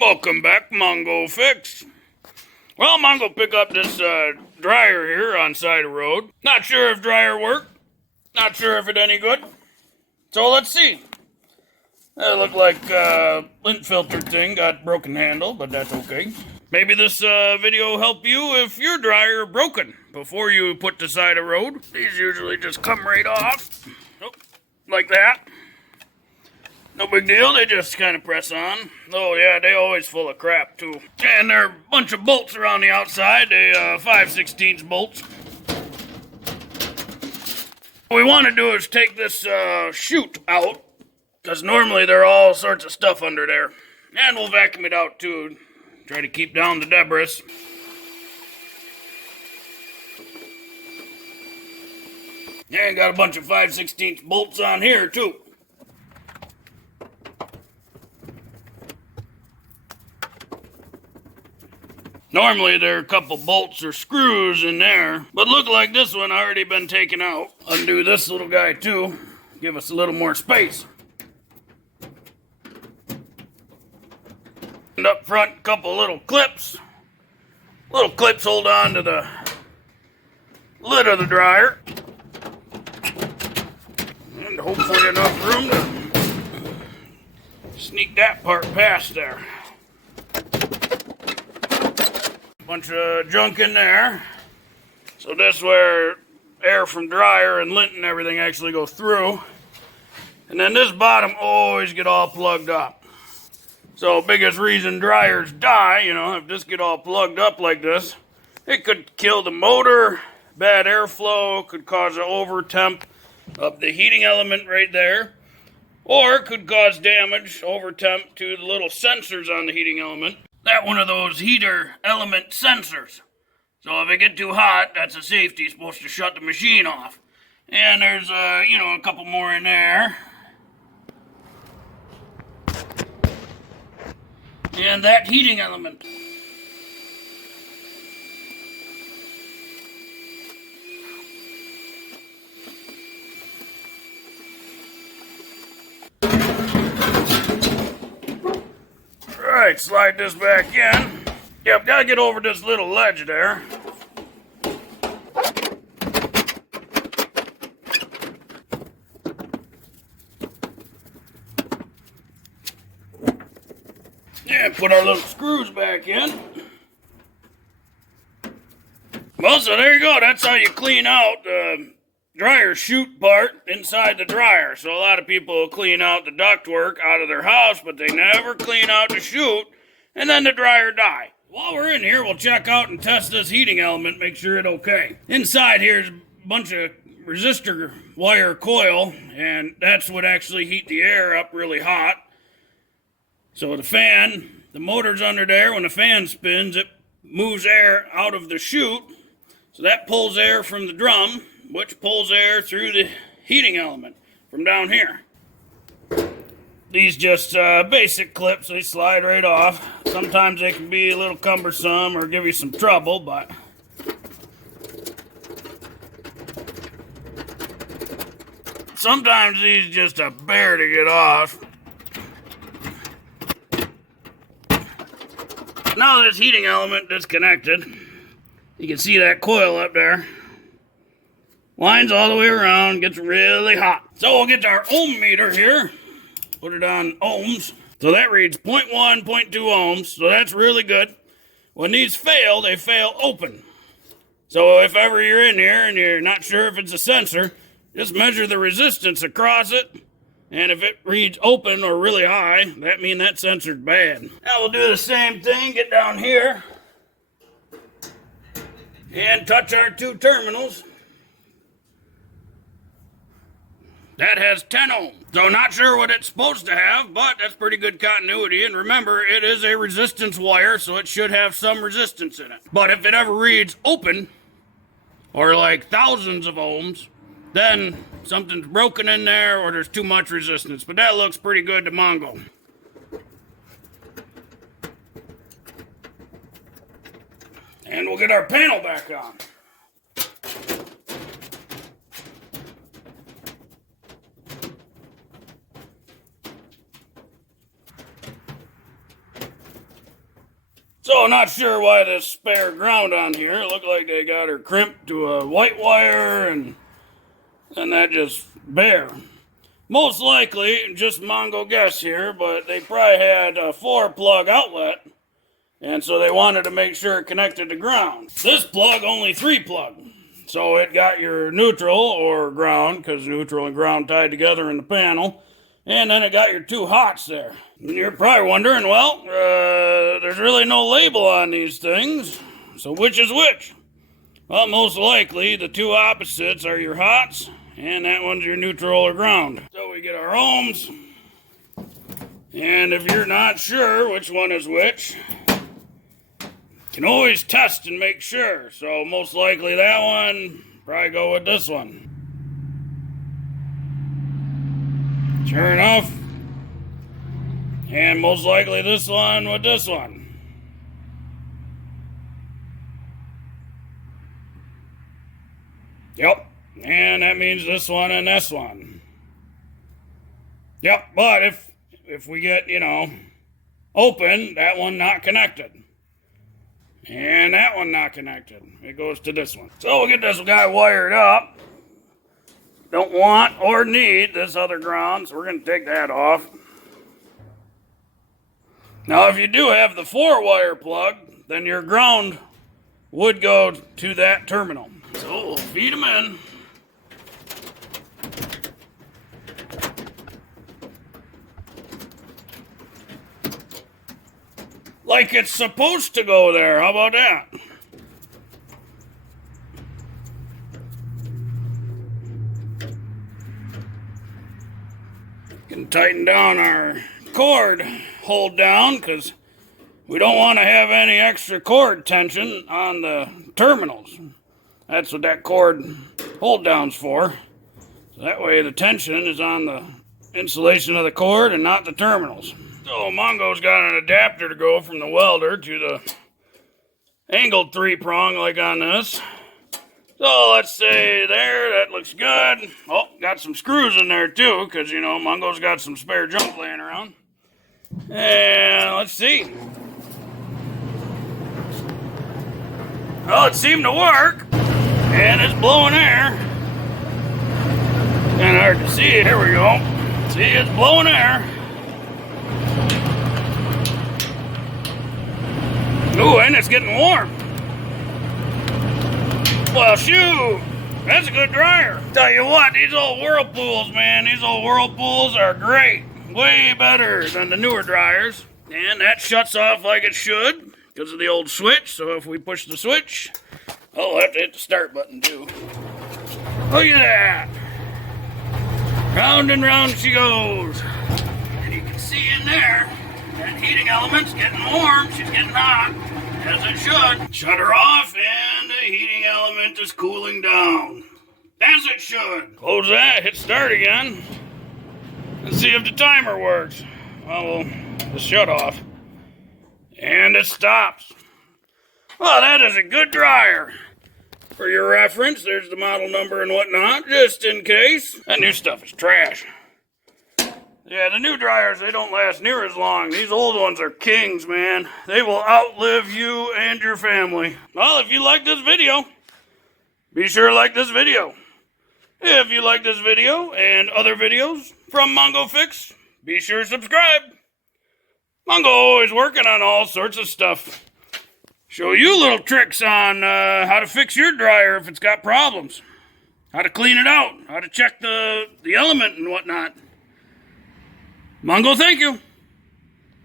Welcome back, Mongo Fix. Well, Mongo pick up this dryer here on side of road. Not sure if dryer work. Not sure if it any good. So let's see. It looked like lint filter thing got broken handle, but that's okay. Maybe this video will help you if your dryer broken before you put the side of road. These usually just come right off. Oh, like that. No big deal, they just kind of press on. Oh yeah, they always full of crap too. And there are a bunch of bolts around the outside, they 5/16 bolts. What we want to do is take this chute out, because normally there are all sorts of stuff under there. And we'll vacuum it out too, try to keep down the debris. And got a bunch of 5/16 bolts on here too. Normally there are a couple bolts or screws in there, but look like this one already been taken out. Undo this little guy too, give us a little more space. And up front, couple little clips. Little clips hold on to the lid of the dryer. And hopefully enough room to sneak that part past there. Bunch of junk in there. So this where air from dryer and lint and everything actually go through. And then this bottom always get all plugged up. So biggest reason dryers die, you know, if this get all plugged up like this, it could kill the motor, bad airflow, could cause an over temp of the heating element right there, or it could cause damage, over temp, to the little sensors on the heating element. That one of those heater element sensors. So if it get too hot, that's a safety. It's supposed to shut the machine off. And there's, a couple more in there. And that heating element. Alright, slide this back in. Yep, gotta get over this little ledge there. And put our little screws back in. Well, so there you go. That's how you clean out the dryer chute part inside the dryer. So a lot of people clean out the ductwork out of their house, but they never clean out the chute, and then the dryer die. While we're in here, we'll check out and test this heating element, make sure it's okay. Inside here's a bunch of resistor wire coil, and that's what actually heat the air up really hot. So the fan, the motor's under there. When the fan spins, it moves air out of the chute. So that pulls air from the drum, which pulls air through the heating element from down here. These just basic clips, they slide right off. Sometimes they can be a little cumbersome or give you some trouble, but sometimes these just a bear to get off. Now this heating element disconnected. You can see that coil up there. Lines all the way around, gets really hot. So we'll get our ohm meter here. Put it on ohms. So that reads 0.1, 0.2 ohms. So that's really good. When these fail, they fail open. So if ever you're in here and you're not sure if it's a sensor, just measure the resistance across it. And if it reads open or really high, that means that sensor's bad. Now we'll do the same thing. Get down here. And touch our two terminals. That has 10 ohms. So not sure what it's supposed to have, but that's pretty good continuity. And remember, it is a resistance wire, so it should have some resistance in it. But if it ever reads open, or like thousands of ohms, then something's broken in there or there's too much resistance. But that looks pretty good to Mongo. And we'll get our panel back on. So not sure why this spare ground on here. It looked like they got her crimped to a white wire and that just bare. Most likely, just Mongo guess here, but they probably had a 4-plug outlet, and so they wanted to make sure it connected to ground. This plug only 3-plug, so it got your neutral or ground, because neutral and ground tied together in the panel, and then it got your 2 hots there. And you're probably wondering, well, there's really no label on these things, so which is which? Well, most likely the 2 opposites are your hots, and that one's your neutral or ground. So we get our ohms, and if you're not sure which one is which, you can always test and make sure. So most likely that one, probably go with this one. Sure enough, and most likely this one with this one. Yep. And that means this one and this one. Yep, but if we get, open, that one not connected. And that one not connected. It goes to this one. So we'll get this guy wired up. Don't want or need this other ground, so we're going to take that off. Now, if you do have the 4-wire plug, then your ground would go to that terminal. So we'll feed them in. Like it's supposed to go there. How about that? Can tighten down our cord hold down because we don't want to have any extra cord tension on the terminals. That's what that cord hold down's for. So that way the tension is on the insulation of the cord and not the terminals. So Mongo's got an adapter to go from the welder to the angled 3-prong like on this. So let's say there, that looks good. Oh, got some screws in there too, because Mongo's got some spare junk laying around. And let's see. Well, it seemed to work. And it's blowing air. Kind of hard to see. Here we go. See, it's blowing air. Ooh, and it's getting warm. Well, shoot, that's a good dryer. Tell you what, these old Whirlpools, man, these old Whirlpools are great. Way better than the newer dryers. And that shuts off like it should because of the old switch. So if we push the switch, we'll have to hit the start button too. Look at that. Round and round she goes. And you can see in there, that heating element's getting warm. She's getting hot, as it should. Shut her off, and the heating element is cooling down, as it should. Close that, hit start again, and see if the timer works. Well, the shut off, and it stops. Well, that is a good dryer. For your reference, there's the model number and whatnot, just in case. That new stuff is trash. Yeah, the new dryers, they don't last near as long. These old ones are kings, man. They will outlive you and your family. Well, if you like this video, be sure to like this video. If you like this video and other videos from Mongo Fix, be sure to subscribe. Mongo always working on all sorts of stuff. Show you little tricks on how to fix your dryer if it's got problems. How to clean it out. How to check the element and whatnot. Mongo, thank you.